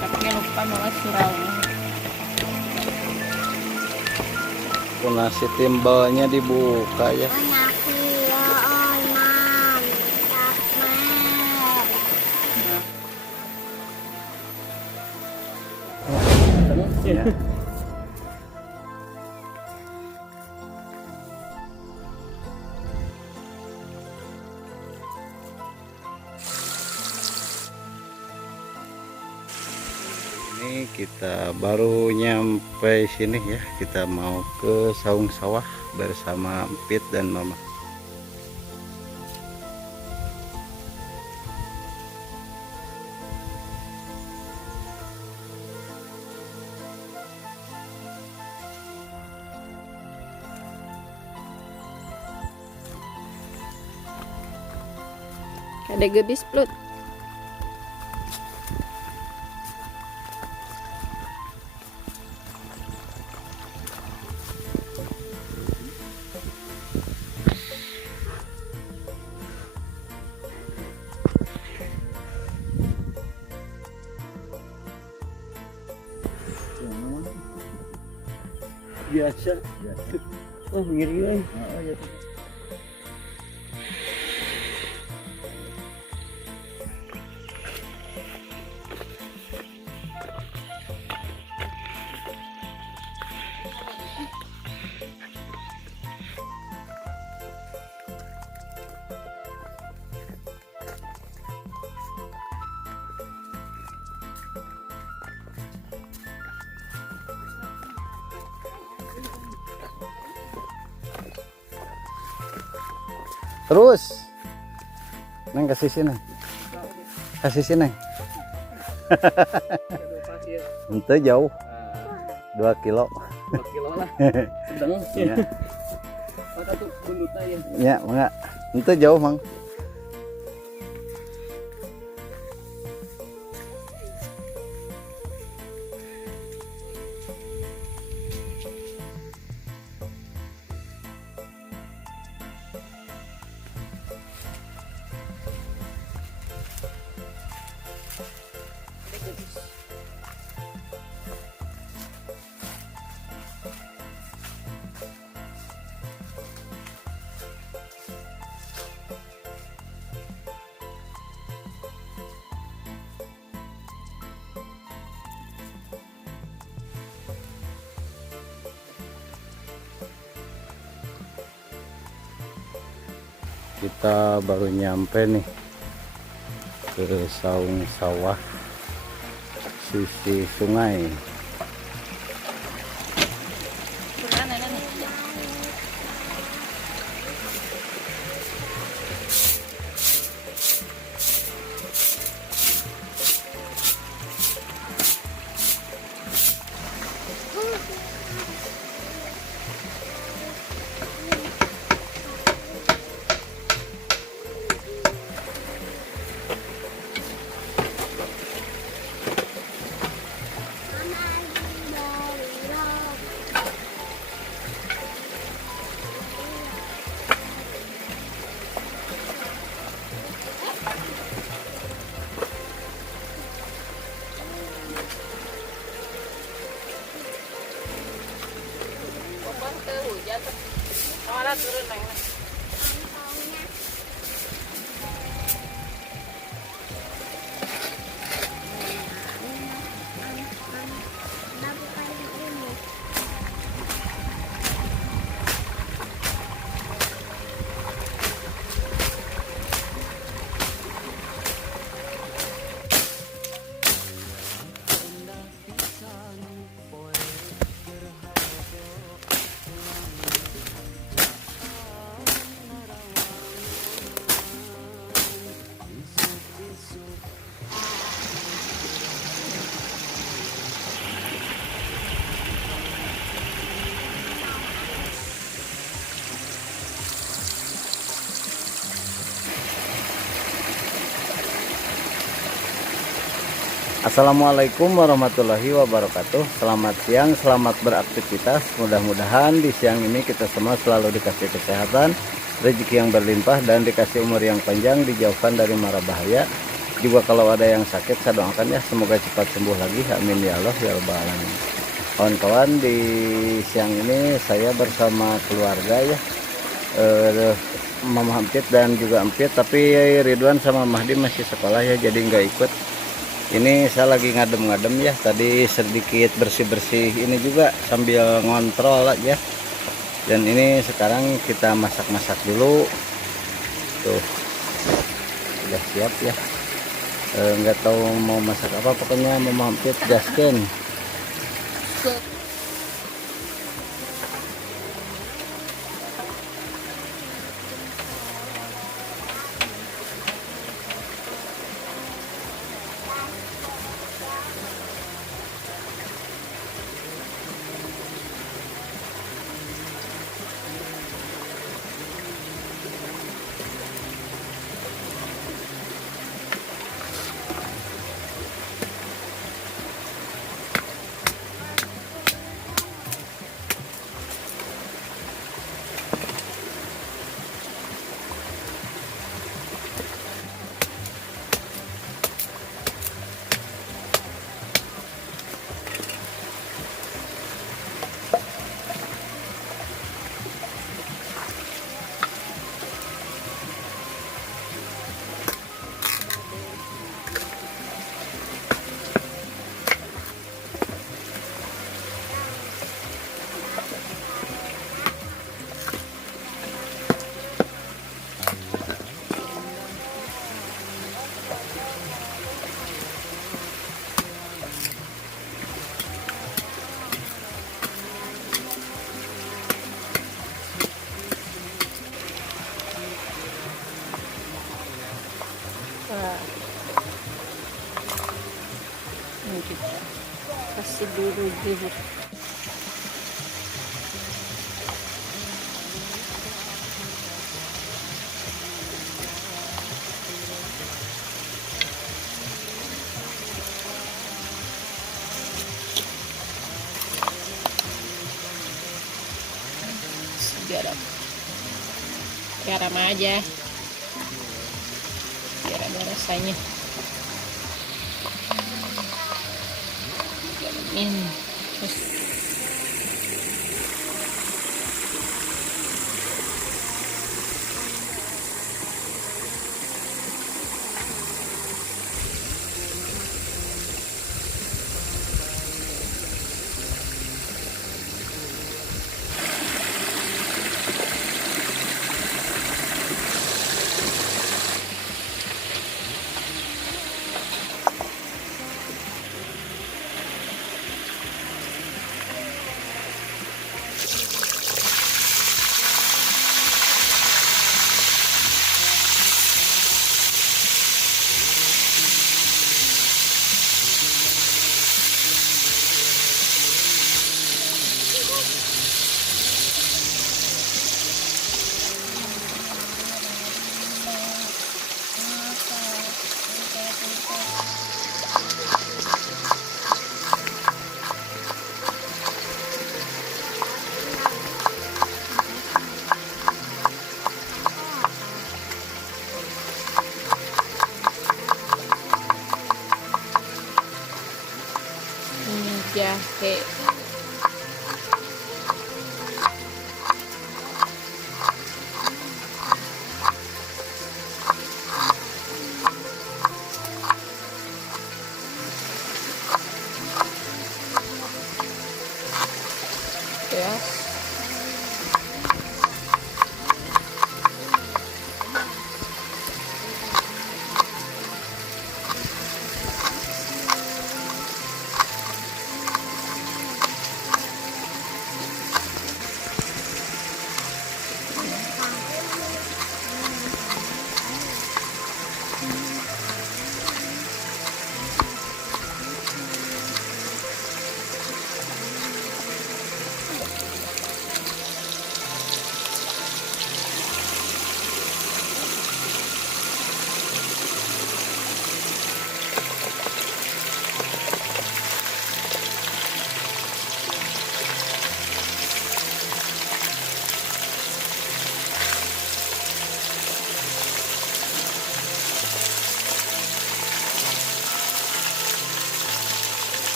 Tapi lupa malah surau. Nasi timbalnya dibuka ya. Ya. Ini kita baru nyampe sini ya, kita mau ke saung sawah bersama Empit dan Mama. Ada gebis plut. Biasa. Oh, ngiri. Terus Neng kasih sini. Kasih sini. Ente jauh 2 kilo. 2 kilo lah. Sedang. Ya. Maka tuh bundutnya ya. Ya, enggak. Ente jauh, Mang. Kita baru nyampe nih ke saung sawah sisi sungai. Assalamualaikum warahmatullahi wabarakatuh. Selamat siang, selamat beraktivitas. Mudah-mudahan di siang ini kita semua selalu dikasih kesehatan, rezeki yang berlimpah, dan dikasih umur yang panjang, dijauhkan dari mara bahaya, juga kalau ada yang sakit saya doakan ya semoga cepat sembuh lagi, amin ya Allah ya rabbal alamin. Kawan-kawan, di siang ini saya bersama keluarga ya, Mama Empit dan juga Empit, tapi Ridwan sama Mahdi masih sekolah ya, jadi nggak ikut. Ini saya lagi ngadem-ngadem ya, tadi sedikit bersih-bersih ini juga sambil ngontrol ya. Dan ini sekarang kita masak-masak dulu. Tuh, udah siap ya. Nggak tahu mau masak apa, pokoknya Mama Empit gaskeun. Ini kita kasih dulu jeruk. Garam aja biar ada rasanya. Garamin terus jahe. Ya.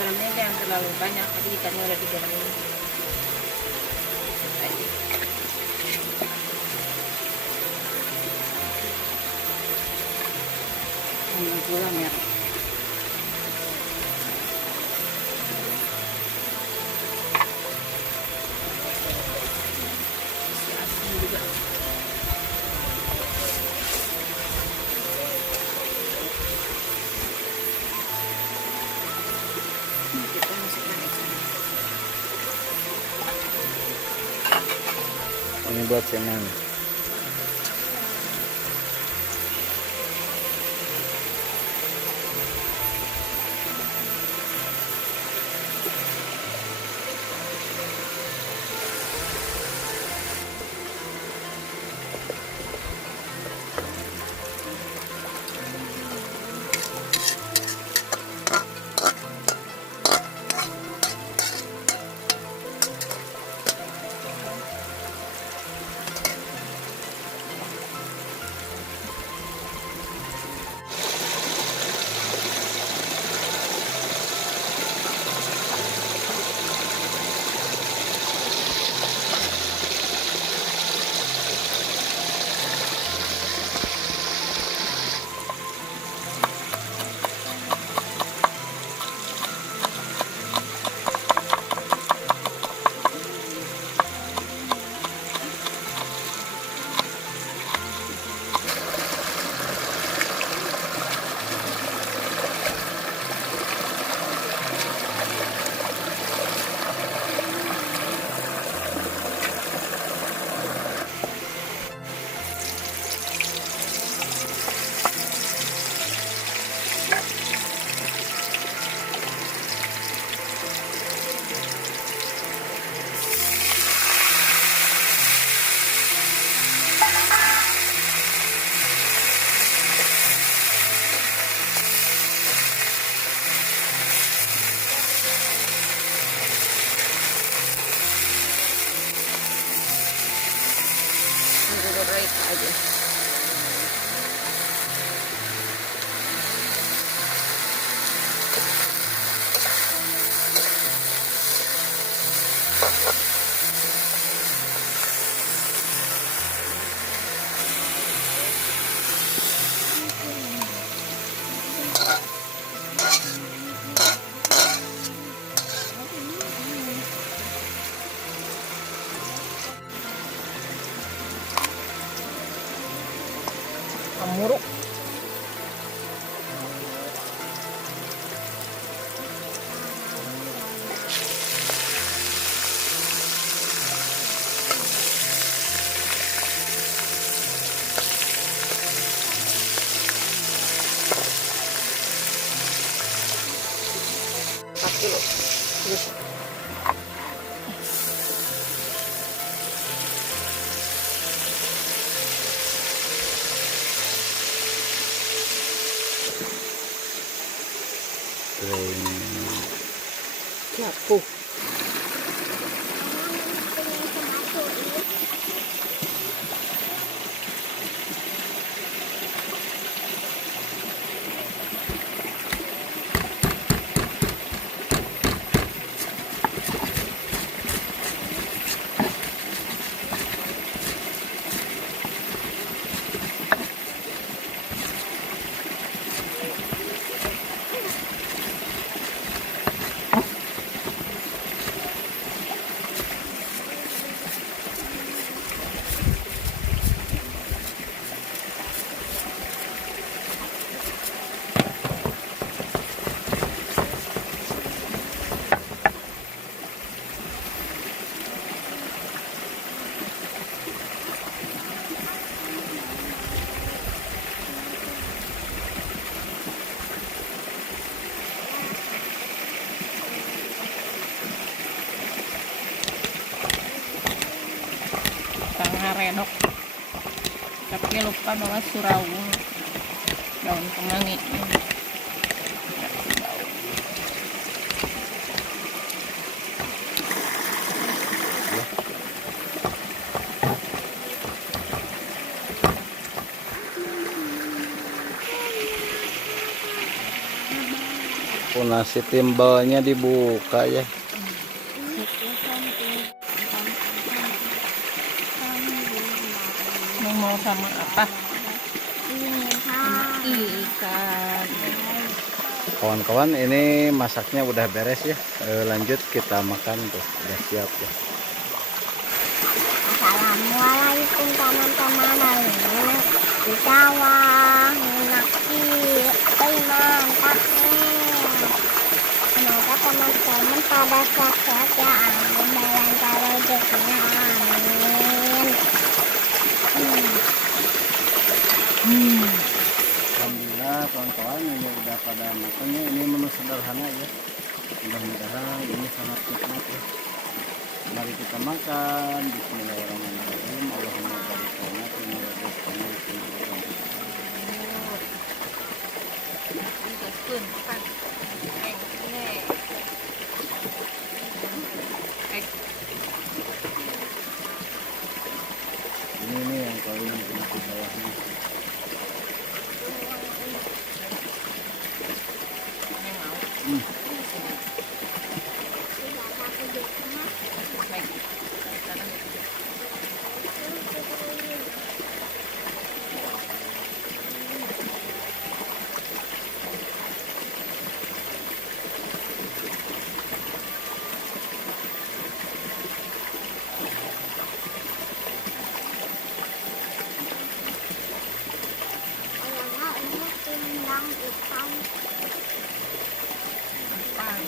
garamnya jangan terlalu banyak, tadi ikannya udah digaramin. Ini gula merah. Asin juga. Kita masukkan ikan. Ini buat senang. Right aja. Muruk. Terus Yapu. Renok, tapi lupa bawa surawung, daun kemangi. nasi timbalnya dibuka ya. Neng mau sama apa? Ikan. Kawan-kawan, ini masaknya udah beres ya. Lanjut kita makan tuh, udah siap ya. Assalamualaikum teman-teman, hari ini di sawah menaki mantapnya. Semoga teman-teman pada sehat ya, amin. Lancar rezekinya, amin. Alhamdulillah kawan-kawan, ini udah pada matangnya. Ini menu sederhana ya. Mudah-mudahan ini sangat nikmat ya. Mari kita makan. Bismillahirrahmanirrahim. Allahumma barik lana fi ma razaqtana wa qina Gaskeun makan. Ini nih yang paling enak di bawahnya. Ayahnya ini pindang ikan. Ikan.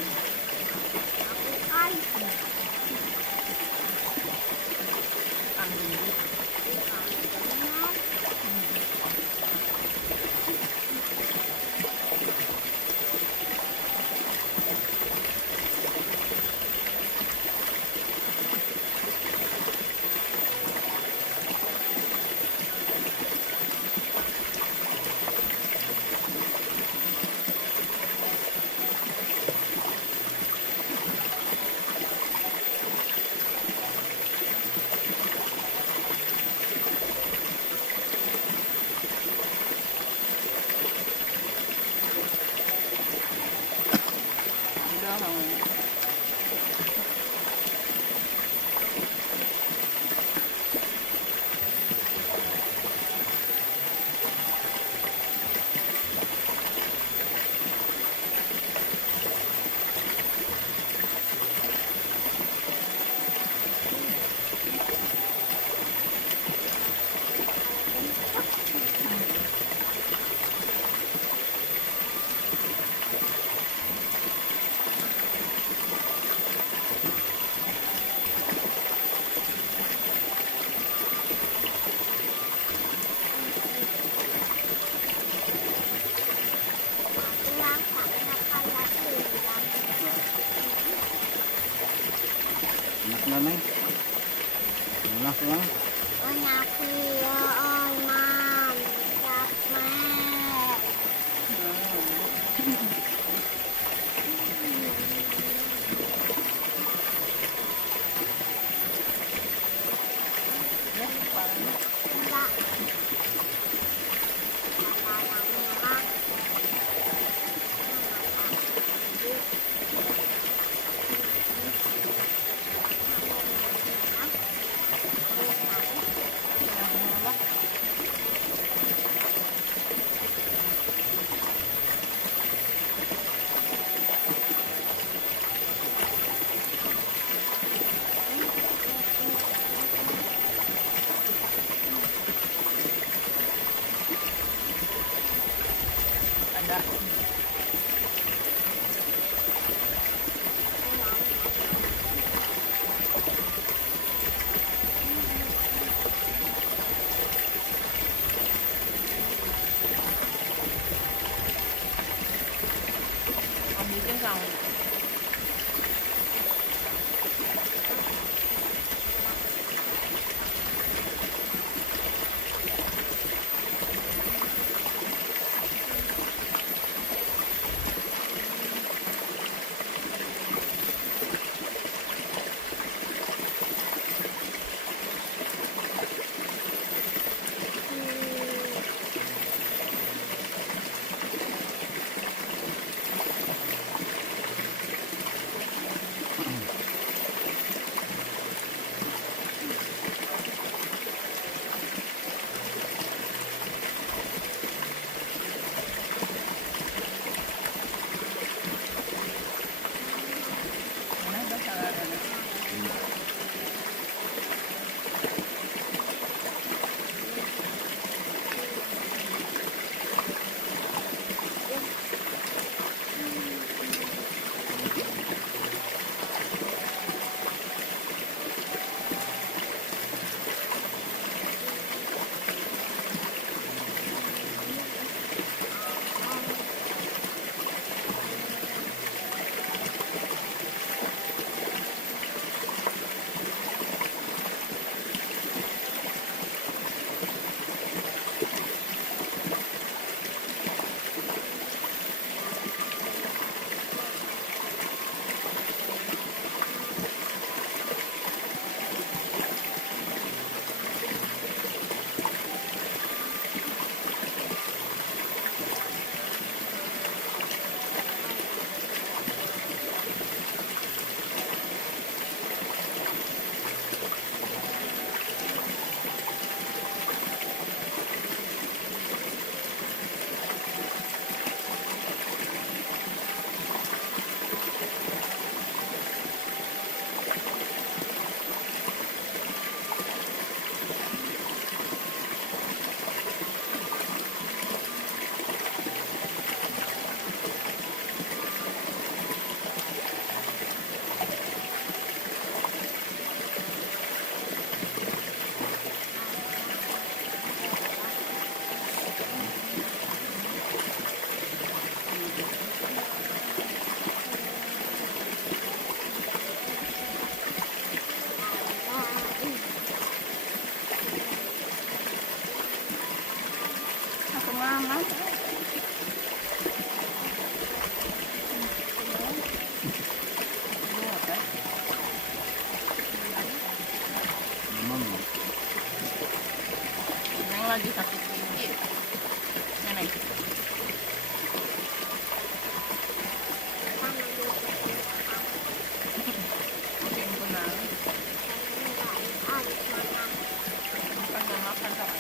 Enak nggak, Neng? Enak nggak? Aku mama. Neng lagi sakit gigi. Nenek. Mungkin benar. Makan dan makan tak.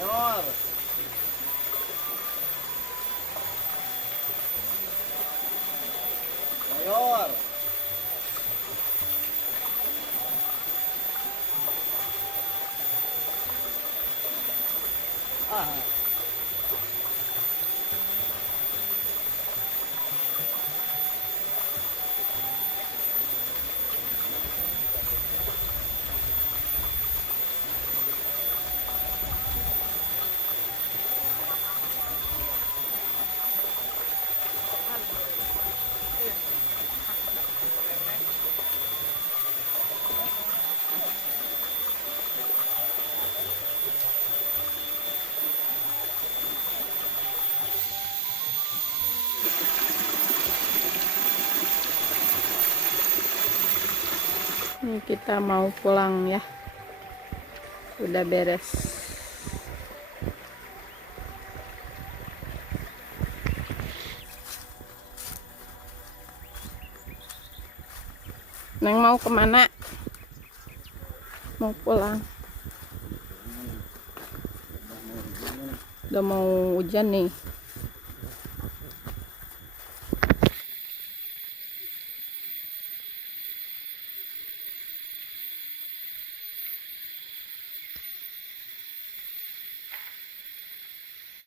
Mayor. Mayor. Ah. Ini kita mau pulang ya. Udah beres. Neng mau kemana? Mau pulang. Udah mau hujan nih.